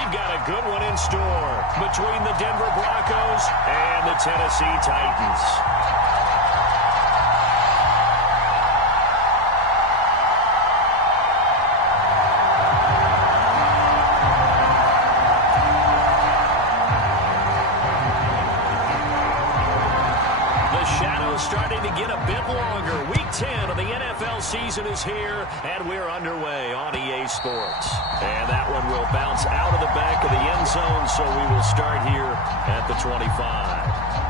we've got a good one in store between the Denver Broncos and the Tennessee Titans. Starting to get a bit longer. Week 10 of the NFL season is here, and we're underway on EA Sports. And that one will bounce out of the back of the end zone, so we will start here at the 25.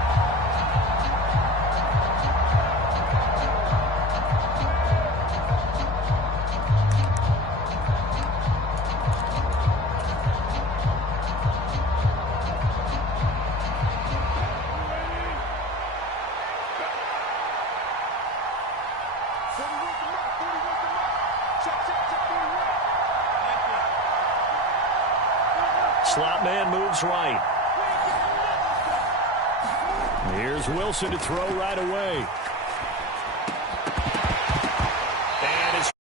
Slot man moves right. Here's Wilson to throw right away. And it's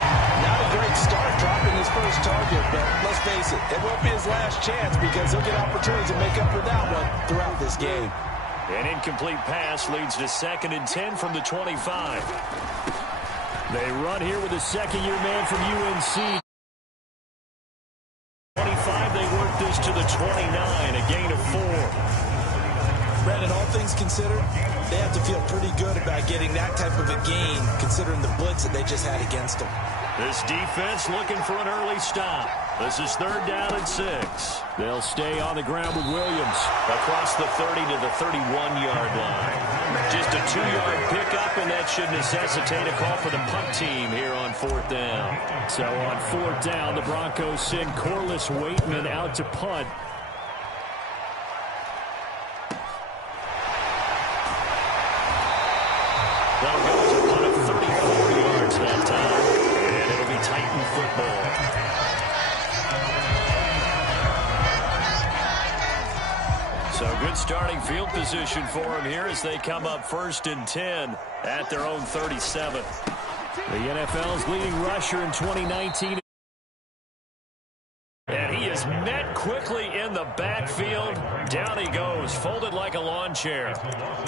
not a great start dropping his first target, but let's face it, it won't be his last chance because he'll get opportunities to make up for that one throughout this game. An incomplete pass leads to 2nd and 10 from the 25. They run here with a second-year man from UNC. 25, they work this to the 29, a gain of 4. Brandon, all things considered, they have to feel pretty good about getting that type of a gain considering the blitz that they just had against them. This defense looking for an early stop. This is 3rd down and 6. They'll stay on the ground with Williams across the 30 to the 31-yard line. Just a 2-yard pickup, and that should necessitate a call for the punt team here on 4th down. So on 4th down, the Broncos send Corliss Waitman out to punt. That'll go as a punt of 34 yards that time, and it'll be Titan football. So good starting field position for them here as they come up 1st and 10 at their own 37. The NFL's leading rusher in 2019. And he is met quickly in the backfield. Down he goes, folded like a lawn chair.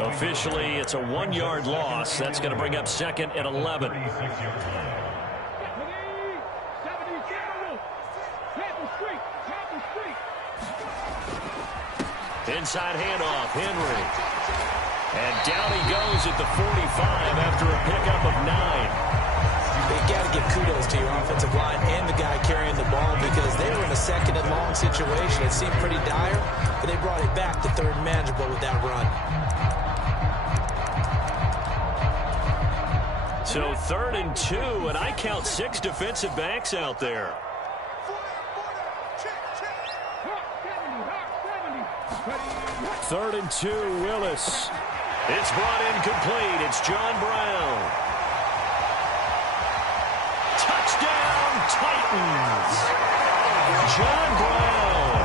Officially, it's a 1-yard loss. That's going to bring up 2nd and 11. Inside handoff, Henry. And down he goes at the 45 after a pickup of 9. They got to give kudos to your offensive line and the guy carrying the ball because they were in a 2nd and long situation. It seemed pretty dire, but they brought it back to 3rd and manageable with that run. So 3rd and 2, and I count 6 defensive backs out there. 3rd and 2, Willis. It's brought in complete. It's John Brown. Touchdown, Titans. John Brown.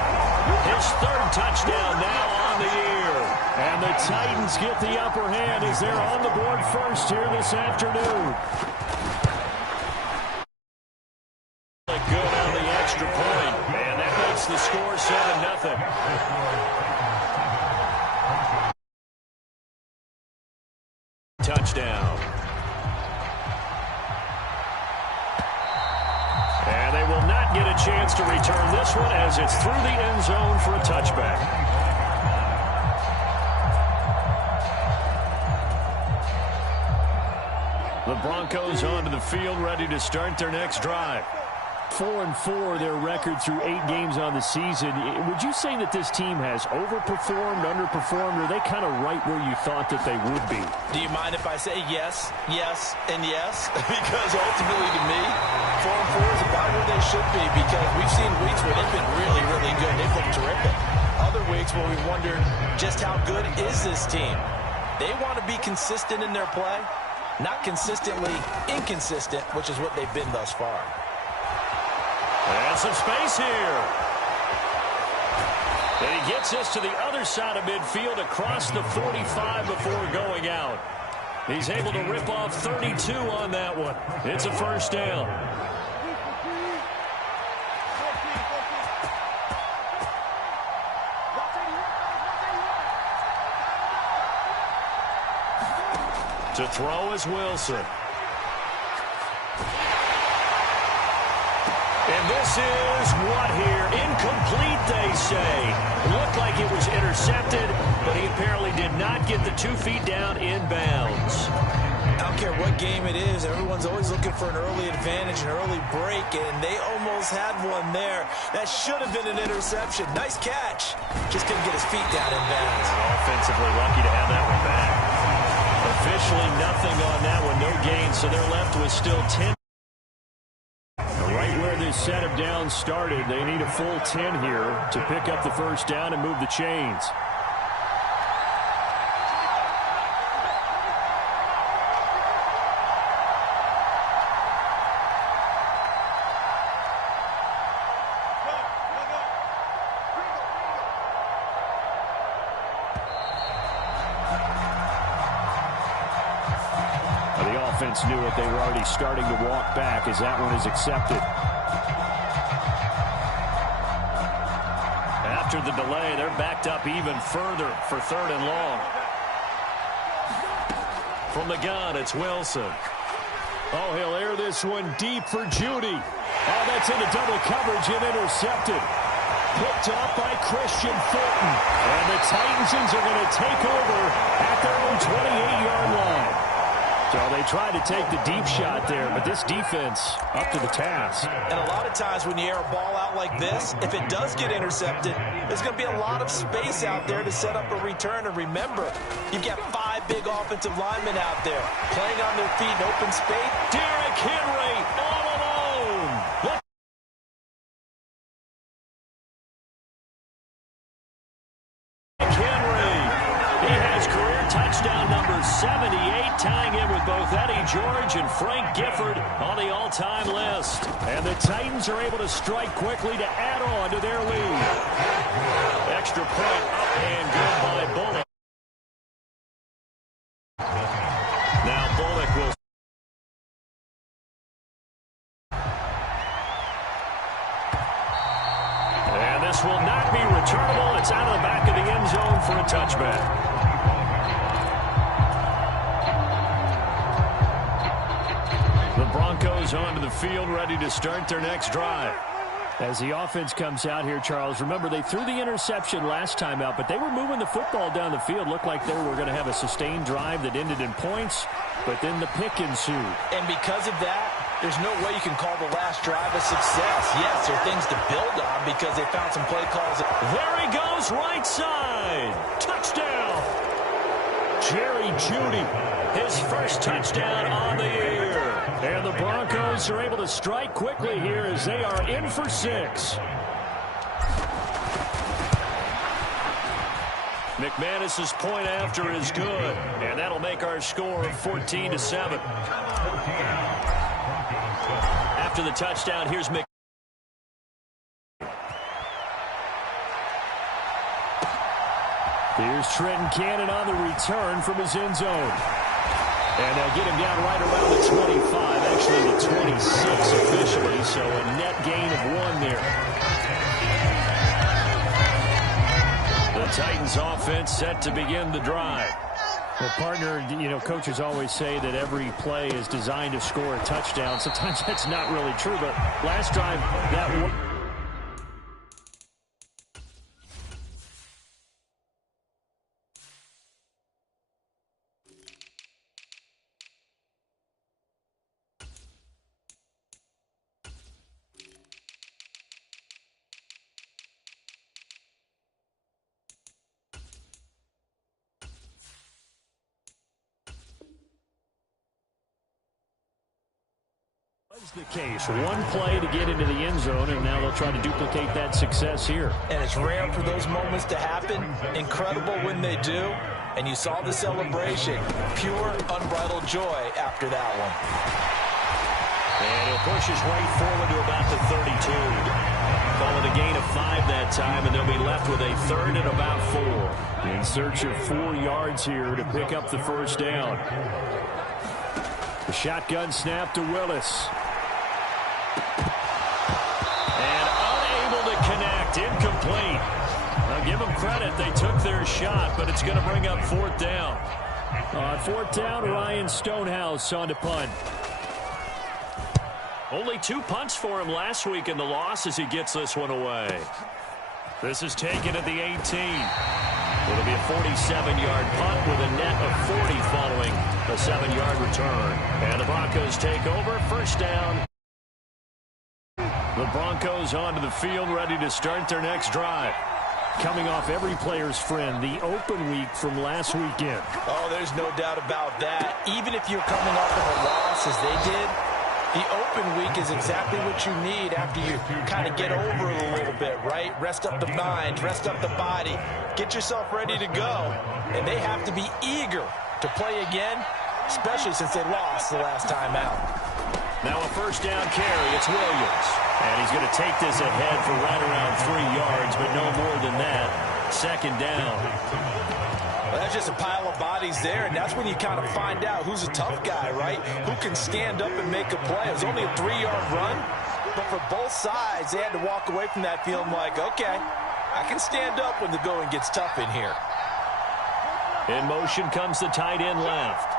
His 3rd touchdown now on the year. And the Titans get the upper hand as they're on the board first here this afternoon. Good on the extra point. And that makes the score 7-0. Touchdown. And they will not get a chance to return this one as it's through the end zone for a touchback. The Broncos onto the field ready to start their next drive. 4-4, their record through 8 games on the season. Would you say that this team has overperformed, underperformed, or are they kind of right where you thought that they would be? Do you mind if I say yes, yes, and yes? Because ultimately to me, 4-4 is about where they should be because we've seen weeks where they've been really, really good. They've looked terrific. Other weeks where we've wondered just how good is this team. They want to be consistent in their play, not consistently inconsistent, which is what they've been thus far. And some space here. And he gets us to the other side of midfield across the 45 before going out. He's able to rip off 32 on that one. It's a 1st down. To throw is Wilson. And this is what here? Incomplete, they say. Looked like it was intercepted, but he apparently did not get the 2 feet down in bounds. I don't care what game it is. Everyone's always looking for an early advantage, an early break, and they almost had one there. That should have been an interception. Nice catch. Just couldn't get his feet down in bounds. Offensively lucky to have that one back. Officially nothing on that one. No gain, so they're left with still 10. Right where this set of downs started, they need a full 10 here to pick up the first down and move the chains. Offense knew it. They were already starting to walk back as that one is accepted. After the delay, they're backed up even further for 3rd and long. From the gun, it's Wilson. Oh, he'll air this one deep for Judy. Oh, that's into double coverage and intercepted. Picked off by Christian Fulton. And the Titans are going to take over at their own 28-yard line. So they tried to take the deep shot there, but this defense up to the task. And a lot of times when you air a ball out like this, if it does get intercepted, there's going to be a lot of space out there to set up a return. And remember, you've got 5 big offensive linemen out there playing on their feet in open space. Derrick Henry all alone. Henry, he has career touchdown number 78, tying in with both Eddie George and Frank Gifford on the all-time list. And the Titans are able to strike quickly to add on to their lead. Extra point up and good by Bullock. Now Bullock will. And this will not be returnable. It's out of the back of the end zone for a touchback. The Broncos onto the field, ready to start their next drive. As the offense comes out here, Charles, remember they threw the interception last time out, but they were moving the football down the field. Looked like they were going to have a sustained drive that ended in points, but then the pick ensued. And because of that, there's no way you can call the last drive a success. Yes, there are things to build on because they found some play calls. There he goes, right side. Touchdown. Jerry Jeudy, his first touchdown on the year. And the Broncos are able to strike quickly here as they are in for 6. McManus's point after is good, and that'll make our score 14-7. After the touchdown, here's McManus. Here's Trenton Cannon on the return from his end zone. And they'll get him down right around the 25, actually the 26 officially, so a net gain of 1 there. The Titans offense set to begin the drive. Well, partner, you know, coaches always say that every play is designed to score a touchdown. Sometimes that's not really true, but last drive, that one. The case. One play to get into the end zone, and now they'll try to duplicate that success here. And it's rare for those moments to happen. Incredible when they do. And you saw the celebration. Pure, unbridled joy after that one. And he'll push his way forward to about the 32. Call it a gain of 5 that time, and they'll be left with a 3rd and about 4. In search of 4 yards here to pick up the first down. The shotgun snap to Willis. And unable to connect, incomplete. Now give them credit, they took their shot, but it's going to bring up 4th down. On fourth down, Ryan Stonehouse on to punt. Only 2 punts for him last week in the loss as he gets this one away. This is taken at the 18. It'll be a 47-yard punt with a net of 40 following a 7-yard return. And the Broncos take over. First down. The Broncos onto the field, ready to start their next drive. Coming off every player's friend, the open week from last weekend. Oh, there's no doubt about that. Even if you're coming off of a loss as they did, the open week is exactly what you need after you kind of get over it a little bit, right? Rest up the mind, rest up the body, get yourself ready to go. And they have to be eager to play again, especially since they lost the last time out. Now a first down carry. It's Williams. And he's going to take this ahead for right around 3 yards, but no more than that. Second down. Well, that's just a pile of bodies there, and that's when you kind of find out who's a tough guy, right? Who can stand up and make a play. It was only a 3-yard run, but for both sides, they had to walk away from that feeling like, okay, I can stand up when the going gets tough in here. In motion comes the tight end left.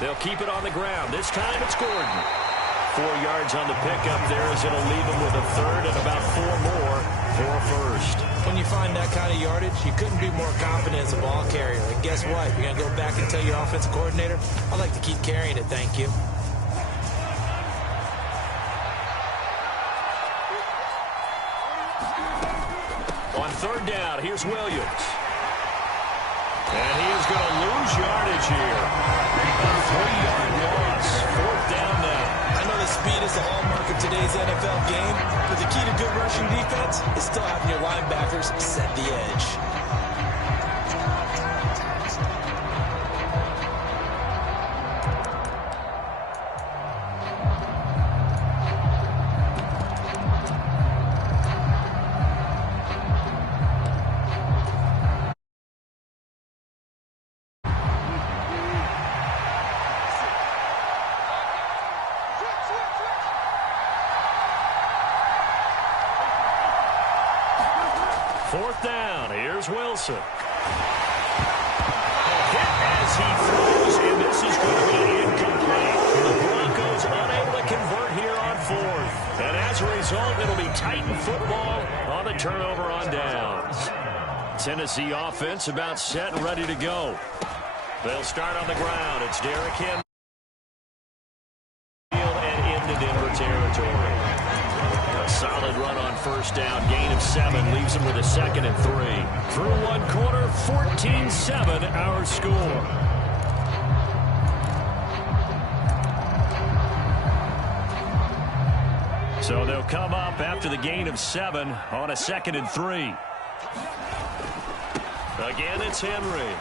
They'll keep it on the ground. This time it's Gordon. 4 yards on the pickup there as it'll leave him with a third and about 4 more for a first. When you find that kind of yardage, you couldn't be more confident as a ball carrier. And guess what? You're going to go back and tell your offensive coordinator, I'd like to keep carrying it, thank you. On third down, here's Williams. And he is going to lose yardage here. A 3-yard loss. Fourth down now. I know the speed is the hallmark of today's NFL game, but the key to good rushing defense is still having your linebackers set the edge. Fourth down, here's Wilson. Hit as he throws, and this is going to be incomplete. The Broncos unable to convert here on fourth. And as a result, it'll be Titan football on the turnover on downs. Tennessee offense about set and ready to go. They'll start on the ground. It's Derrick Henry. And into Denver territory. A solid run on first down, gain of 7, leaves him with a 2nd and 3. Through one quarter, 14-7 our score. So they'll come up after the gain of 7 on a 2nd and 3. Again, it's Henry.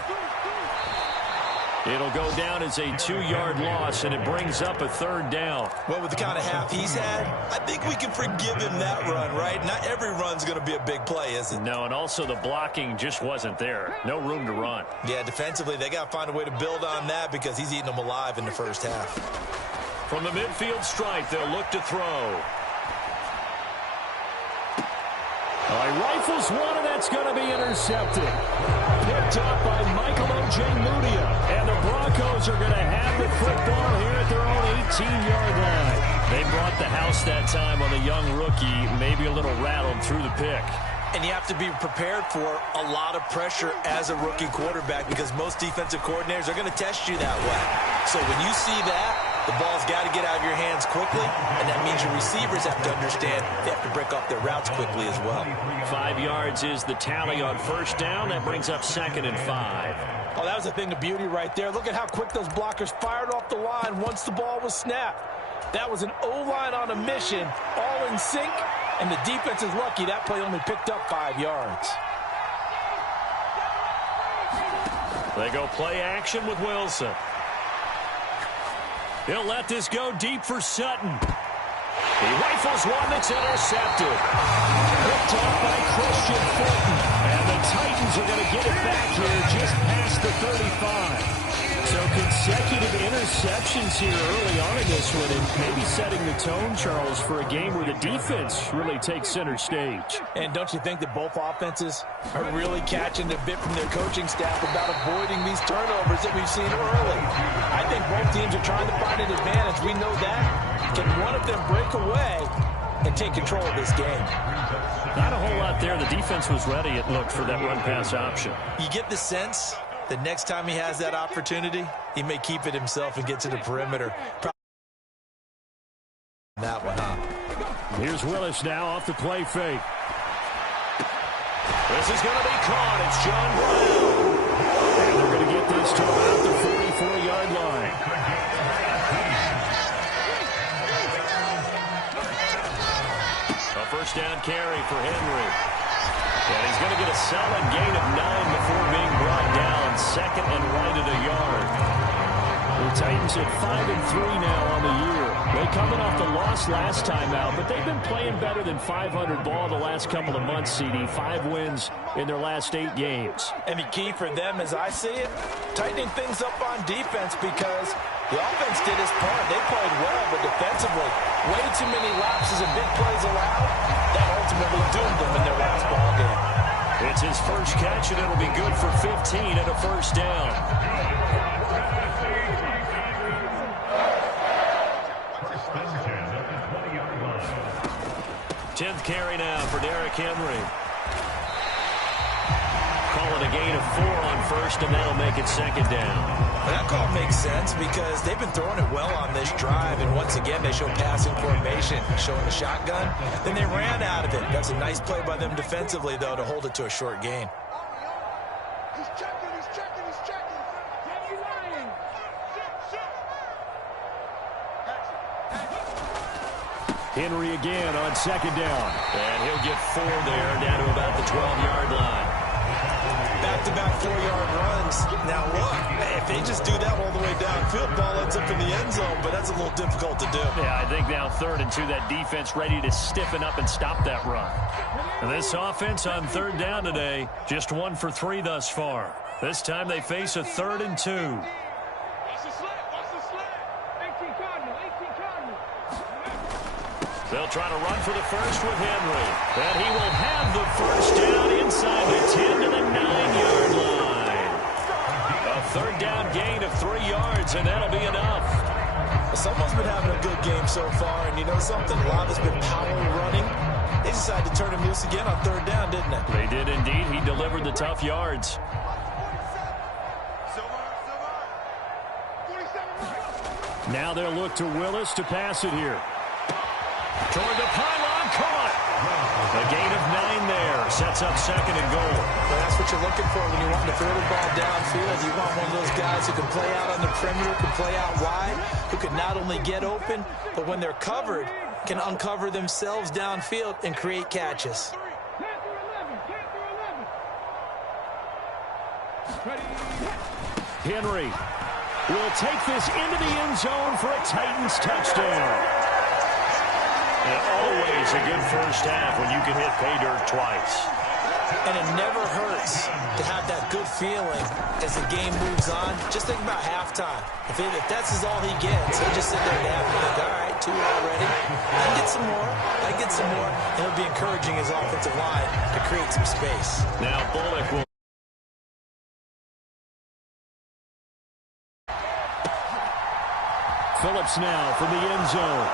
It'll go down as a 2-yard loss, and it brings up a third down. Well, with the kind of half he's had, I think we can forgive him that run, right? Not every run's going to be a big play, is it? No, and also the blocking just wasn't there. No room to run. Yeah, defensively, they got to find a way to build on that because he's eating them alive in the first half. From the midfield stripe, they'll look to throw. He rifles one, and that's going to be intercepted. Picked up by Michael Ojemudia. And the Broncos are going to have the football here at their own 18-yard line. They brought the house that time on the young rookie, maybe a little rattled through the pick. And you have to be prepared for a lot of pressure as a rookie quarterback because most defensive coordinators are going to test you that way. So when you see that, the ball's got to get out of your hands quickly, and that means your receivers have to understand they have to break off their routes quickly as well. 5 yards is the tally on first down. That brings up 2nd and 5. Oh, that was a thing of beauty right there. Look at how quick those blockers fired off the line once the ball was snapped. That was an O-line on a mission, all in sync, and the defense is lucky that play only picked up 5 yards. They go play action with Wilson. He'll let this go deep for Sutton. He rifles one that's intercepted. Picked off by Christian Fulton. And the Titans are going to get it back here just past the 35. So consecutive interceptions here early on in this one, and maybe setting the tone, Charles, for a game where the defense really takes center stage. And don't you think that both offenses are really catching a bit from their coaching staff about avoiding these turnovers that we've seen early? I think both teams are trying to find an advantage. We know that. Can one of them break away and take control of this game? Not a whole lot there. The defense was ready, it looked, for that run-pass option. You get the sense the next time he has that opportunity, he may keep it himself and get to the perimeter. That one, huh? Here's Willis now off the play fake. This is going to be caught. It's John Brown. And they're going to get this to about the 44-yard line. A first down carry for Henry. And he's going to get a solid gain of 9 before being brought down. Second and right at a yard. The Titans at 5-3 now on the year. They coming off the loss last time out, but they've been playing better than 500 ball the last couple of months, CD. 5 wins in their last 8 games. And the key for them, as I see it, tightening things up on defense, because the offense did its part. They played well, but defensively, way too many lapses and big plays allowed. That ultimately doomed them in their last ball game. It's his first catch, and it'll be good for 15 and a first down. 10th carry now for Derrick Henry. Call it a gain of 4 on first, and that'll make it second down. Well, that call makes sense because they've been throwing it well on this drive, and once again they show passing formation, showing the shotgun. Then they ran out of it. That's a nice play by them defensively, though, to hold it to a short gain. He's checking. Get you lying. Henry again on second down. And he'll get 4 there, down to about the 12-yard line. Back-to-back 4-yard runs. Now look, if they just do that all the way downfield, ball ends up in the end zone, but that's a little difficult to do. Yeah, I think now 3rd and 2, that defense ready to stiffen up and stop that run. And this offense on 3rd down today, just 1 for 3 thus far. This time they face a 3rd and 2. Watch the slip. 18 Cardinal. They'll try to run for the first with Henry. And he will have the first down inside the 10 to the 9-yard line. A 3rd down gain of 3 yards, and that'll be enough. Someone's been having a good game so far, and you know something? A lot has been power running. They decided to turn him loose again on 3rd down, didn't they? They did indeed. He delivered the tough yards. Now they'll look to Willis to pass it here. Toward the pylon, caught. A gain of 9 there. Sets up 2nd and goal. Well, that's what you're looking for when you want to throw the ball downfield. You want one of those guys who can play out on the perimeter, can play out wide, who can not only get open, but when they're covered, can uncover themselves downfield and create catches. Henry will take this into the end zone for a Titans touchdown. And always a good first half when you can hit pay dirt twice. And it never hurts to have that good feeling as the game moves on. Just think about halftime. If that's all he gets, he'll just sit there and have think, all right, 2 already. I get some more. And it'll be encouraging his offensive line to create some space. Now Bullock will. Phillips now from the end zone.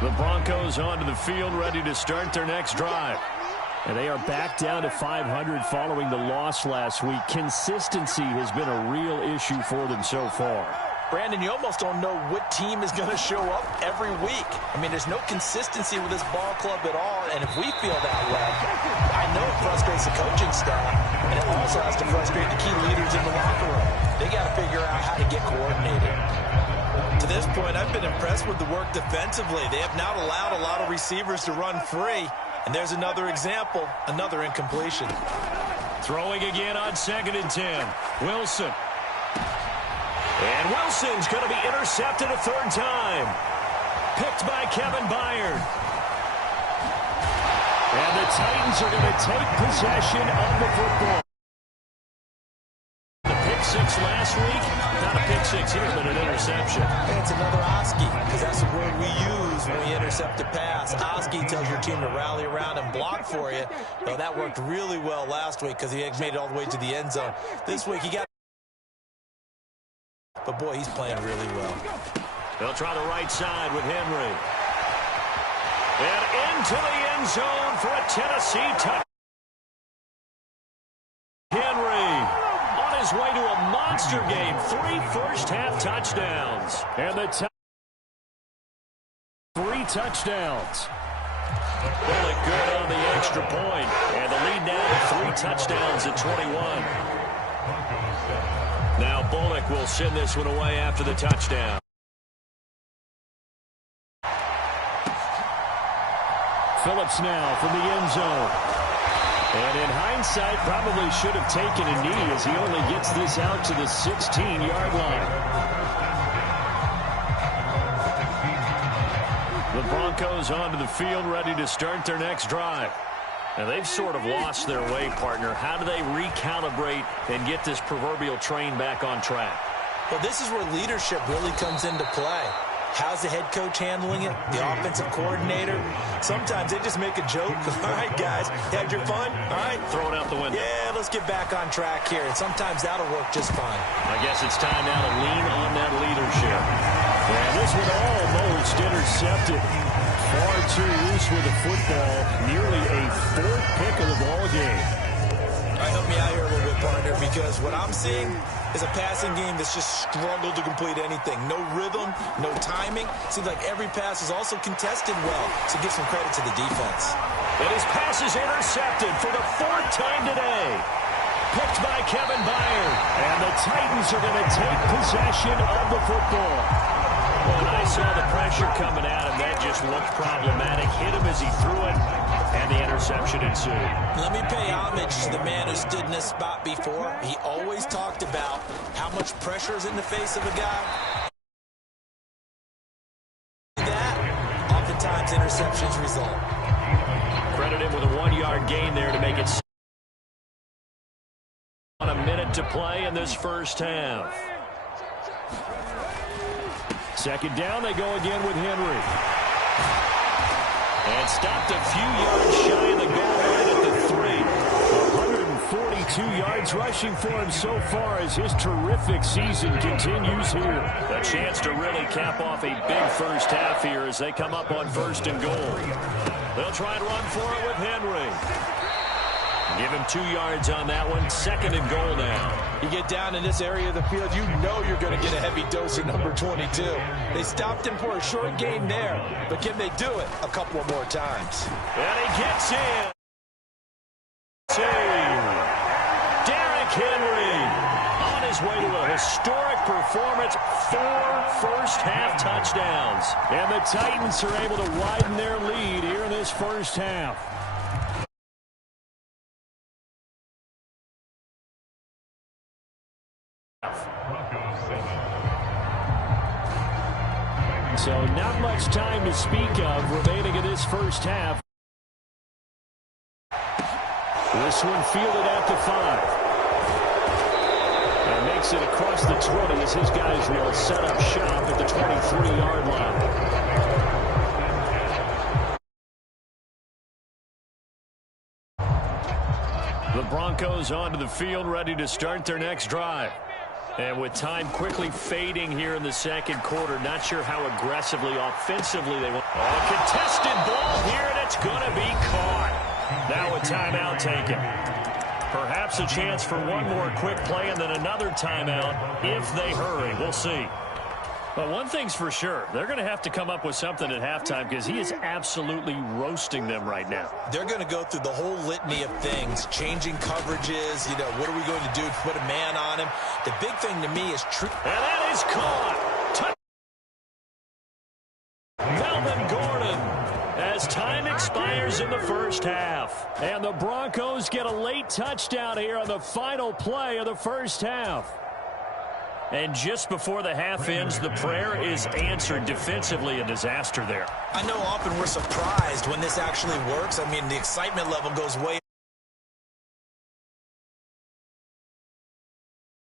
The Broncos onto the field, ready to start their next drive. And they are back down to 500 following the loss last week. Consistency has been a real issue for them so far. Brandon, you almost don't know what team is going to show up every week. I mean, there's no consistency with this ball club at all, and if we feel that way, I know it frustrates the coaching staff, and it also has to frustrate the key leaders in the locker room. They got to figure out how to get coordinated. To this point, I've been impressed with the work defensively. They have not allowed a lot of receivers to run free, and there's another example, another incompletion. Throwing again on 2nd and 10. Wilson. And Wilson's going to be intercepted a third time. Picked by Kevin Byard. And the Titans are going to take possession of the football. The pick six last week, not a pick six here, but an interception. And it's another Oski, because that's the word we use when we intercept a pass. Oski tells your team to rally around and block for you. Well, that worked really well last week because he made it all the way to the end zone. This week he got... But, boy, he's playing really well. They'll try the right side with Henry. And into the end zone for a Tennessee touchdown. Henry on his way to a monster game. 3 first-half touchdowns. And the 3 touchdowns. Bullock good on the extra point. And the lead now to 3 touchdowns at 21. Now Bullock will send this one away after the touchdown. Phillips now from the end zone. And in hindsight, probably should have taken a knee as he only gets this out to the 16-yard line. The Broncos onto the field, ready to start their next drive. And they've sort of lost their way, partner. How do they recalibrate and get this proverbial train back on track? Well, this is where leadership really comes into play. How's the head coach handling it? The offensive coordinator? Sometimes they just make a joke. All right, guys, had your fun? All right. Throw it out the window. Yeah, let's get back on track here. And sometimes that'll work just fine. I guess it's time now to lean on that leadership. And this one almost intercepted. Far too loose with the football. Nearly a 4th pick of the ball game. All right, help me out here a little bit, partner, because what I'm seeing is a passing game that's just struggled to complete anything. No rhythm, no timing. Seems like every pass is also contested well, so give some credit to the defense. And his pass is intercepted for the 4th time today. Picked by Kevin Byard. And the Titans are going to take possession of the football. When I saw the pressure coming at him, that just looked problematic. Hit him as he threw it, and the interception ensued. Let me pay homage to the man who stood in this spot before. He always talked about how much pressure is in the face of a guy. That, oftentimes, interceptions result. Credit him with a 1-yard gain there to make it on a minute to play in this first half. Second down, they go again with Henry. And stopped a few yards shy of the goal line at the 3. 142 yards rushing for him so far as his terrific season continues here. A chance to really cap off a big first half here as they come up on 1st and goal. They'll try and run for it with Henry. Give him 2 yards on that one. 2nd and goal now. You get down in this area of the field, you know you're going to get a heavy dose of number 22. They stopped him for a short game there, but can they do it a couple of more times? And he gets in. Save. Derrick Henry on his way to a historic performance. 4 first-half touchdowns. And the Titans are able to widen their lead here in this first half. So not much time to speak of remaining in this first half. This one fielded at the 5. And makes it across the 20 as his guys will set up shop at the 23-yard line. The Broncos onto the field, ready to start their next drive. And with time quickly fading here in the second quarter, not sure how aggressively, offensively they want. A contested ball here, and it's going to be caught. Now a timeout taken. Perhaps a chance for one more quick play and then another timeout if they hurry. We'll see. But one thing's for sure, they're going to have to come up with something at halftime because he is absolutely roasting them right now. They're going to go through the whole litany of things, changing coverages, you know, what are we going to do to put a man on him? The big thing to me is true. And that is caught. Melvin Gordon as time expires in the first half. And the Broncos get a late touchdown here on the final play of the first half. And just before the half ends, the prayer is answered defensively. A disaster there. I know often we're surprised when this actually works. I mean, the excitement level goes way